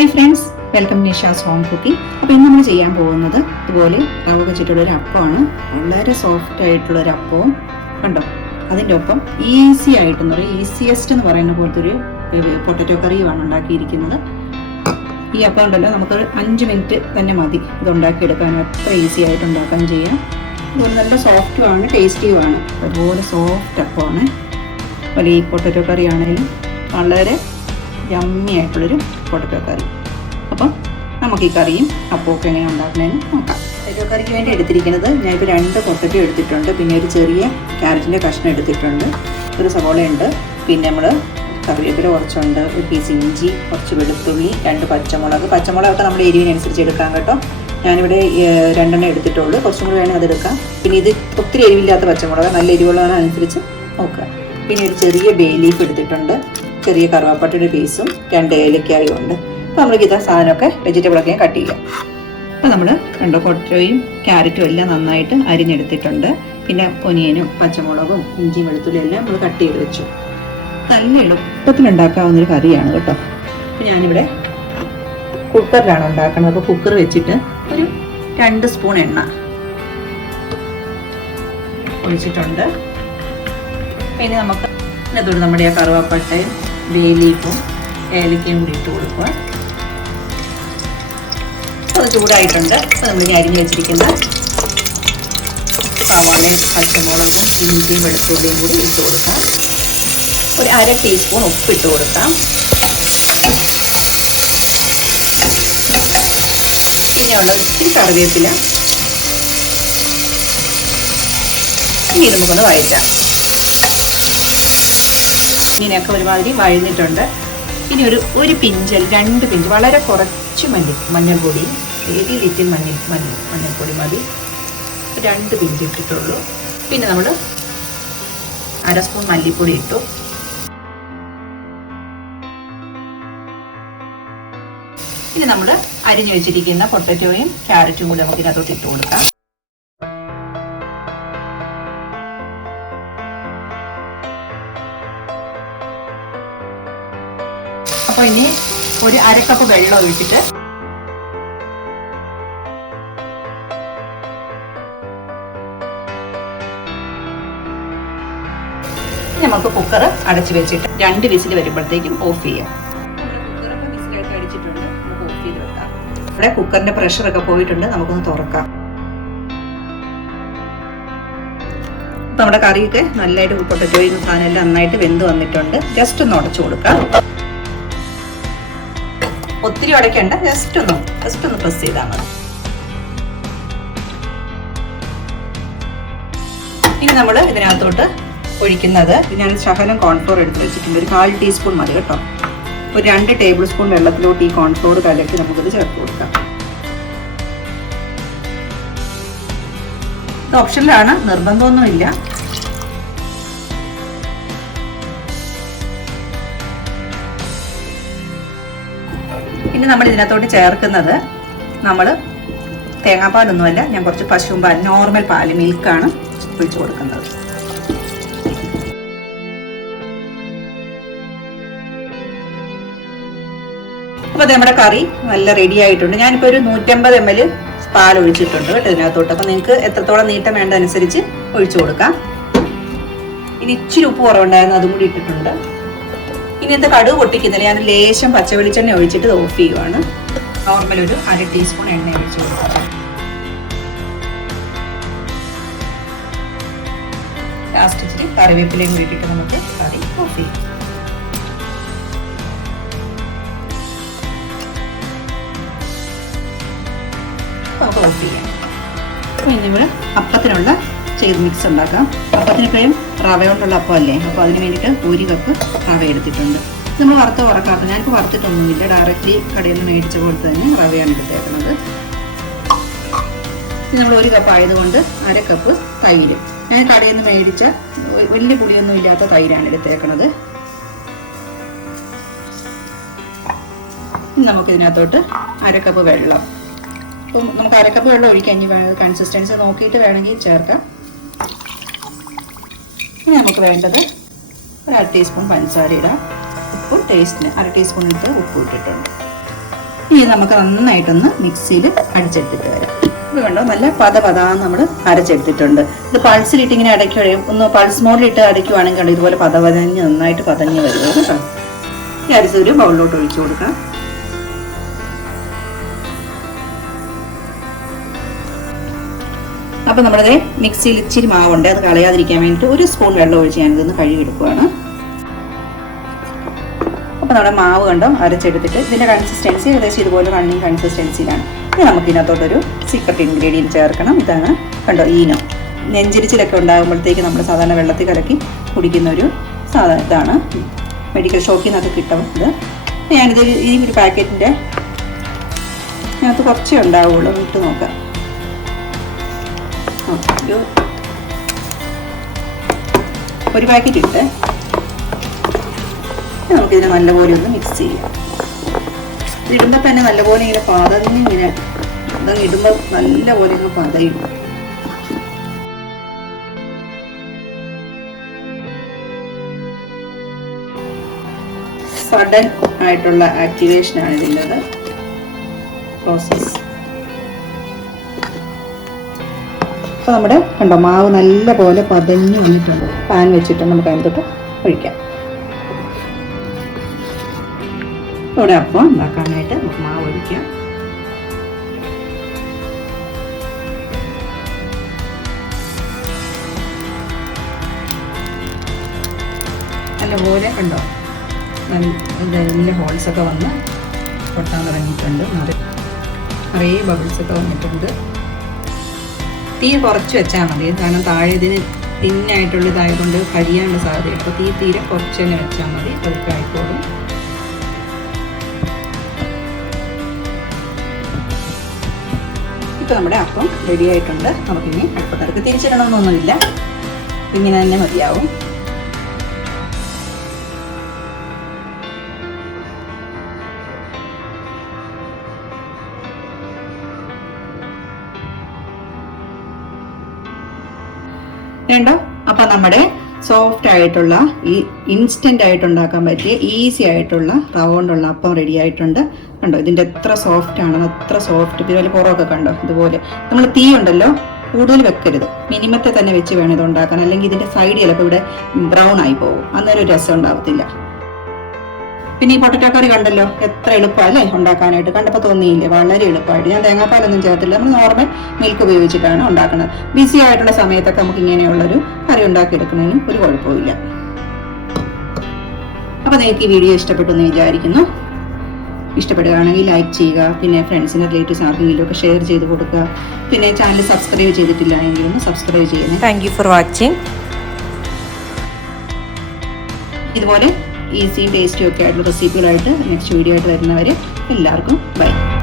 Hi friends, welcome Nisha's home cooking. അപ്പോൾ ഇന്ന് നമ്മൾ ചെയ്യാൻ പോകുന്നത് ഇതുപോലെ റവ വെച്ചിട്ടുള്ളൊരു അപ്പമാണ്. വളരെ സോഫ്റ്റ് ആയിട്ടുള്ളൊരു അപ്പവും കണ്ടോ. അതിൻ്റെ ഒപ്പം ഈസി ആയിട്ടെന്ന് പറയും, ഈസിയസ്റ്റ് എന്ന് പറയുന്ന പോലത്തെ ഒരു പൊട്ടറ്റോ കറിയുമാണ് ഉണ്ടാക്കിയിരിക്കുന്നത്. ഈ അപ്പം ഉണ്ടല്ലോ, നമുക്ക് 5 മിനിറ്റ് തന്നെ മതി ഇത് ഉണ്ടാക്കിയെടുക്കാനും. അത്ര ഈസി ആയിട്ട് ഉണ്ടാക്കാൻ ചെയ്യാം. ഇത് നല്ല സോഫ്റ്റുമാണ്, ടേസ്റ്റിയുമാണ്. അതുപോലെ സോഫ്റ്റ് അപ്പമാണ്. അതുപോലെ ഈ പൊട്ടറ്റോ കറി ആണെങ്കിലും വളരെ യമ്മി ആയിട്ടുള്ളൊരു പൊട്ടറ്റോ കറി. അപ്പം നമുക്ക് ഈ കറിയും അപ്പമൊക്കെ എങ്ങനെ ഉണ്ടാക്കുന്നതെന്ന് നോക്കാം. പൊട്ടറ്റോ കറിക്ക് വേണ്ടി എടുത്തിരിക്കുന്നത് ഞാനിപ്പോൾ 2 പൊട്ടറ്റോ എടുത്തിട്ടുണ്ട്, പിന്നെ ഒരു ചെറിയ ക്യാരറ്റിൻ്റെ കഷ്ണം എടുത്തിട്ടുണ്ട്, ഒരു സവോളയുണ്ട്, പിന്നെ നമ്മൾ കറിവേപ്പില കുറച്ചുണ്ട്, ഒരു പീസ് ഇഞ്ചി, കുറച്ച് വെളുത്തുള്ളി, 2 പച്ചമുളകൊക്കെ നമ്മുടെ എരിവിനനുസരിച്ച് എടുക്കാം കേട്ടോ. ഞാനിവിടെ 2 എടുത്തിട്ടുള്ളൂ, കുറച്ചും കൂടി വേണമെങ്കിൽ അതെടുക്കാം. പിന്നെ ഇത് ഒത്തിരി എരിവില്ലാത്ത പച്ചമുളക്, നല്ല എരിവുള്ളതിനനുസരിച്ച് നോക്കുക. പിന്നെ ഒരു ചെറിയ ബേലീഫ് എടുത്തിട്ടുണ്ട്, ചെറിയ കറുവാപ്പട്ടയുടെ പീസും 2 ഏലക്കായും ഉണ്ട്. അപ്പോൾ നമ്മൾക്ക് ഇതാ സാധനമൊക്കെ വെജിറ്റബിളൊക്കെ കട്ട് ചെയ്യാം. അപ്പോൾ നമ്മൾ പൊട്ടറ്റോയും ക്യാരറ്റും എല്ലാം നന്നായിട്ട് അരിഞ്ഞെടുത്തിട്ടുണ്ട്. പിന്നെ ഒനിയനും പച്ചമുളകും ഇഞ്ചിയും വെളുത്തുള്ളിയും എല്ലാം നമ്മൾ കട്ട് ചെയ്ത് വെച്ചു. നല്ല എളുപ്പത്തിലുണ്ടാക്കാവുന്നൊരു കറിയാണ് കേട്ടോ. അപ്പോൾ ഞാനിവിടെ കുക്കറിലാണ് ഉണ്ടാക്കുന്നത്. അപ്പോൾ കുക്കർ വെച്ചിട്ട് ഒരു 2 സ്പൂൺ എണ്ണ ഒഴിച്ചിട്ടുണ്ട്. പിന്നെ നമുക്ക് ഇതിനകത്തോട് നമ്മുടെ ആ കറുവാപ്പട്ടയും ബേലീഫും ഏലക്കയും കൂടി ഇട്ട് കൊടുക്കുക. അത് ചൂടായിട്ടുണ്ട്. അപ്പോൾ നമ്മൾ അരിഞ്ഞ് വെച്ചിരിക്കുന്ന സവാളയും പച്ചമുളകും ഇഞ്ചിയും വെളുത്തുള്ളിയും കൂടി ഇട്ട് കൊടുക്കാം. ഒരു 1/2 ടീസ്പൂൺ ഉപ്പ് ഇട്ട് കൊടുക്കാം. പിന്നെയുള്ള ഇത്തിരി കറിവേപ്പില. ഇനി നമുക്കൊന്ന് വഴറ്റാം. മീനൊക്കെ ഒരുമാതിരി വഴന്നിട്ടുണ്ട്. ഇനി ഒരു പിഞ്ചൽ 2 പിഞ്ച് വളരെ കുറച്ച് മഞ്ഞൾപ്പൊടി, വെരി ലിറ്റിൽ മഞ്ഞൾപ്പൊടി മതി. 2 പിഞ്ച് ഇട്ടിട്ടുള്ളൂ. പിന്നെ നമ്മൾ 1/2 സ്പൂൺ മല്ലിപ്പൊടി ഇട്ടു. ഇനി നമ്മൾ അരിഞ്ഞു വെച്ചിരിക്കുന്ന പൊട്ടറ്റോയും ക്യാരറ്റും കൂടി നമുക്ക് ഇതിനകത്തോട്ട് ഇട്ട് കൊടുക്കാം. അപ്പോൾ ഇനി ഒരു 1/2 കപ്പ് വെള്ളം ഒഴിച്ചിട്ട് നമുക്ക് കുക്കർ അടച്ചു വെച്ചിട്ട് 2 വിസിൽ വരുമ്പോഴത്തേക്കും ഓഫ് ചെയ്യാം. കുക്കറൊക്കെ വിസിലൊക്കെ അടിച്ചിട്ടുണ്ട്, നമുക്ക് ഓഫ് ചെയ്ത് വെക്കാം. ഇവിടെ കുക്കറിന്റെ പ്രഷറൊക്കെ പോയിട്ടുണ്ട്, നമുക്കൊന്ന് തുറക്കാം. നമ്മുടെ കറിയൊക്കെ നല്ലതായിട്ട് പൊട്ടറ്റോയും സാധനം എല്ലാം നന്നായിട്ട് വെന്ത് വന്നിട്ടുണ്ട്. ജസ്റ്റ് ഒന്ന് ഉടച്ചു കൊടുക്കാം. ഒത്തിരി ഉടയ്ക്കണ്ട, ജസ്റ്റ് ഒന്ന് പ്രസ് ചെയ്താൽ മതി. ഇനി നമ്മൾ ഇതിനകത്തോട്ട് ഒഴിക്കുന്നത്, ഞാൻ ശകലം കോൺഫ്ലോർ എടുത്ത് വെച്ചിട്ടുണ്ട്, ഒരു 1/4 ടീസ്പൂൺ മതി കേട്ടോ. ഒരു 2 ടേബിൾ സ്പൂൺ വെള്ളത്തിലോട്ട് ഈ കോൺഫ്ലോർ കലക്കി നമുക്കിത് ചേർത്ത് കൊടുക്കാം. ഇത് ഓപ്ഷനിലാണ്, നിർബന്ധമൊന്നുമില്ല. ഇനി നമ്മൾ ഇതിനകത്തോട്ട് ചേർക്കുന്നത്, നമ്മൾ തേങ്ങാപ്പാലൊന്നുമല്ല, ഞാൻ കുറച്ച് പശുവും പാൽ, നോർമൽ പാല്, മിൽക്കാണ് ഒഴിച്ചു കൊടുക്കുന്നത്. അപ്പോൾ നമ്മുടെ കറി നല്ല റെഡി ആയിട്ടുണ്ട്. ഞാനിപ്പോൾ ഒരു 150 ml പാൽ ഒഴിച്ചിട്ടുണ്ട് കേട്ടോ ഇതിനകത്തോട്ട്. അപ്പോൾ നിങ്ങൾക്ക് എത്രത്തോളം നീട്ടം വേണ്ട അനുസരിച്ച് ഒഴിച്ചു കൊടുക്കാം. ഇനി ഇച്ചിരി ഉപ്പ് കുറവുണ്ടായിരുന്നു, അതും കൂടി ഇട്ടിട്ടുണ്ട്. ഇനി എന്താ കടുക് പൊട്ടിക്കുന്നില്ല, ഞാൻ ലേശം പച്ച വെളിച്ചെണ്ണ ഒഴിച്ചിട്ട് ഓഫ് ചെയ്യുവാണ്. നോർമൽ ഒരു 1/2 ടീസ്പൂൺ എണ്ണ ഒഴിച്ച് കൊടുക്കാം. ലാസ്റ്റ് ഇച്ചിരി കറിവേപ്പിലയും കൂടി ഇട്ടിട്ട് നമുക്ക് കറി ഓഫ് ചെയ്യാം. നമുക്ക് ഓഫ് ചെയ്യാം. അപ്പോൾ ഇനി ഇവിടെ അപ്പത്തിനുള്ള ചെയ്ത് മിക്സ് ഉണ്ടാക്കാം. അപ്പത്തിനിപ്പോഴും റവ കൊണ്ടുള്ള അപ്പം അല്ലേ, അപ്പോൾ അതിന് വേണ്ടിയിട്ട് 1 കപ്പ് റവ എടുത്തിട്ടുണ്ട്. നമ്മൾ വറുത്ത് ഉറക്കാത്ത, ഞാനിപ്പോൾ വറുത്തിട്ടൊന്നുമില്ല, ഡയറക്റ്റ്ലി കടയിൽ നിന്ന് മേടിച്ച പോലെ തന്നെ റവയാണ് എടുത്തേക്കുന്നത്. നമ്മൾ 1 കപ്പ് ആയതുകൊണ്ട് 1/2 കപ്പ് തൈര്, ഞാൻ കടയിൽ നിന്ന് മേടിച്ച വലിയ പുളിയൊന്നും ഇല്ലാത്ത തൈരാണ് എടുത്തേക്കുന്നത്. നമുക്കിതിനകത്തോട്ട് 1/2 കപ്പ് വെള്ളം, അപ്പം നമുക്ക് 1/2 കപ്പ് വെള്ളം ഒഴിക്കാം. ഇനി കൺസിസ്റ്റൻസി നോക്കിയിട്ട് വേണമെങ്കിൽ ചേർക്കാം. ഇനി നമുക്ക് വേണ്ടത് ഒരു 1/2 ടീസ്പൂൺ പഞ്ചസാര ഇടാം. ഉപ്പ് ടേസ്റ്റിന് 1/2 ടീസ്പൂൺ ഇട്ട് ഉപ്പ് ഇട്ടിട്ടുണ്ട്. ഇനി നമുക്ക് നന്നായിട്ടൊന്ന് മിക്സിയിൽ അടിച്ചെടുത്തിട്ട് വരാം. ഇത് കണ്ടോ, നല്ല പതാന്ന് നമ്മൾ അരച്ചെടുത്തിട്ടുണ്ട്. ഇത് പൾസിലിട്ട് ഇങ്ങനെ അടയ്ക്കുകയും ഒന്ന് പൾസ് മോഡിലിട്ട് അടയ്ക്കുവാണെങ്കിൽ ഇതുപോലെ പതഞ്ഞ് നന്നായിട്ട് പതഞ്ഞ് വരുമോ കേട്ടോ. ഈ അരിച്ചൊരു ബൗളിലോട്ട് ഒഴിച്ചു കൊടുക്കാം. അപ്പം നമ്മുടെ മിക്സിയിൽ ഇച്ചിരി മാവുണ്ട്, അത് കളയാതിരിക്കാൻ വേണ്ടിയിട്ട് 1 സ്പൂൺ വെള്ളം ഒഴിച്ച് ഞാനിതൊന്ന് കഴുകിയെടുക്കുകയാണ്. അപ്പോൾ നമ്മുടെ മാവ് കണ്ടോ അരച്ചെടുത്തിട്ട് ഇതിൻ്റെ കൺസിസ്റ്റൻസി ഏകദേശം ഇതുപോലെ റണ്ണിങ് കൺസിസ്റ്റൻസിയിലാണ്. ഇനി നമുക്ക് ഇതിനകത്തോട്ടൊരു സീക്രട്ട് ഇൻഗ്രീഡിയൻറ്റ് ചേർക്കണം. ഇതാണ് കണ്ടോ, ഈനോ. നെഞ്ചിരിച്ചിലൊക്കെ ഉണ്ടാകുമ്പോഴത്തേക്ക് നമ്മൾ സാധാരണ വെള്ളത്തിൽ കലക്കി കുടിക്കുന്ന ഒരു ഇതാണ്, മെഡിക്കൽ ഷോപ്പിൽ നിന്നൊക്കെ കിട്ടും. ഇത് ഞാനിത് ഈ ഒരു പാക്കറ്റിൻ്റെ ഇതിനകത്ത് കുറച്ചേ ഉണ്ടാവുള്ളൂ, ഇട്ട് നോക്കാം. ഒരു പാക്കറ്റ് ഇട്ട് നമുക്കിതിനെ നല്ലപോലെ ഒന്ന് മിക്സ് ചെയ്യാം. ഇടുമ്പോൾ തന്നെ നല്ലപോലെ ഇങ്ങനെ പതഞ്ഞിങ്ങനെ അതങ്ങ് ഇടുമ്പോൾ നല്ലപോലെ അങ്ങ് പതയും. സഡൻ ആയിട്ടുള്ള ആക്ടിവേഷനാണ് ഇതിൻ്റെത് പ്രോസസ്. അപ്പോൾ നമ്മുടെ കണ്ടോ മാവ് നല്ല പോലെ പതഞ്ഞ് വന്നിട്ടുണ്ട്. പാൻ വെച്ചിട്ട് നമുക്ക് അതിനകത്തോട്ട് ഒഴിക്കാം. ഇവിടെ അപ്പം ഉണ്ടാക്കാനായിട്ട് നമുക്ക് മാവ് ഒഴിക്കാം. നല്ലപോലെ കണ്ടോ നല്ല ഹോൾസൊക്കെ വന്ന് പൊട്ടാൻ തുടങ്ങിയിട്ടുണ്ട്. നിറയെ ബബിൾസൊക്കെ വന്നിട്ടുണ്ട്. തീ കുറച്ച് വെച്ചാൽ മതി, കാരണം താഴെ ഇതിന് തിന്നായിട്ടുള്ള ഇതായതുകൊണ്ട് കരിയാനുള്ള സാധ്യത. അപ്പോൾ തീരെ കുറച്ച് തന്നെ വെച്ചാൽ മതി, അതൊക്കെ ആയിക്കോളും. ഇപ്പം നമ്മുടെ അപ്പം റെഡി ആയിട്ടുണ്ട്. നമുക്കിനി അടുപ്പത്തടുക്ക് തിരിച്ചിടണമെന്നൊന്നുമില്ല, ഇങ്ങനെ തന്നെ മതിയാവും. വേണ്ട. അപ്പം നമ്മുടെ സോഫ്റ്റ് ആയിട്ടുള്ള ഈ ഇൻസ്റ്റന്റ് ആയിട്ട് ഉണ്ടാക്കാൻ പറ്റിയ ഈസി ആയിട്ടുള്ള റവ കൊണ്ടുള്ള അപ്പം റെഡി ആയിട്ടുണ്ട്. കണ്ടോ ഇതിൻ്റെ എത്ര സോഫ്റ്റ് ആണെന്ന്, അത്ര സോഫ്റ്റ്. ഇതുപോലെ പുറമൊക്കെ കണ്ടോ, ഇതുപോലെ നമ്മൾ തീ ഉണ്ടല്ലോ കൂടുതൽ വെക്കരുത്, മിനിമത്തെ തന്നെ വെച്ച് വേണം ഇത് ഉണ്ടാക്കാൻ. അല്ലെങ്കിൽ ഇതിൻ്റെ സൈഡ് ചിലപ്പോൾ ഇവിടെ ബ്രൗൺ ആയി പോകും, അന്നേരം ഒരു രസം ഉണ്ടാവത്തില്ല. പിന്നെ ഈ പൊട്ടറ്റോ കറി കണ്ടല്ലോ, എത്ര എളുപ്പമല്ലേ ഉണ്ടാക്കാനായിട്ട്. കണ്ടപ്പോൾ തോന്നിയില്ലേ, വളരെ എളുപ്പമായിട്ട്. ഞാൻ തേങ്ങാപ്പാലൊന്നും ചേർത്തില്ല, നമ്മൾ നോർമൽ മിൽക്ക് ഉപയോഗിച്ചിട്ടാണ് ഉണ്ടാക്കുന്നത്. ബിസി ആയിട്ടുള്ള സമയത്തൊക്കെ നമുക്ക് ഇങ്ങനെയുള്ളൊരു കറി ഉണ്ടാക്കിയെടുക്കുന്നതിന് ഒരു കുഴപ്പമില്ല. അപ്പോൾ നിങ്ങൾക്ക് ഈ വീഡിയോ ഇഷ്ടപ്പെട്ടു എന്ന് വിചാരിക്കുന്നു. ഇഷ്ടപ്പെടുകയാണെങ്കിൽ ലൈക്ക് ചെയ്യുക, പിന്നെ ഫ്രണ്ട്സിന് റിലേറ്റീവ്സ് ആർക്കെങ്കിലും ഒക്കെ ഷെയർ ചെയ്ത് കൊടുക്കുക. പിന്നെ ചാനൽ സബ്സ്ക്രൈബ് ചെയ്തിട്ടില്ല എങ്കിൽ ഒന്ന് സബ്സ്ക്രൈബ് ചെയ്യണേ. Thank you for watching. ഇതുപോലെ ഈസിയും ടേസ്റ്റിയും ഒക്കെ ആയിട്ടുള്ള റെസിപ്പികളായിട്ട് നെക്സ്റ്റ് വീഡിയോ ആയിട്ട് വരുന്നവരെ എല്ലാവർക്കും ബൈ.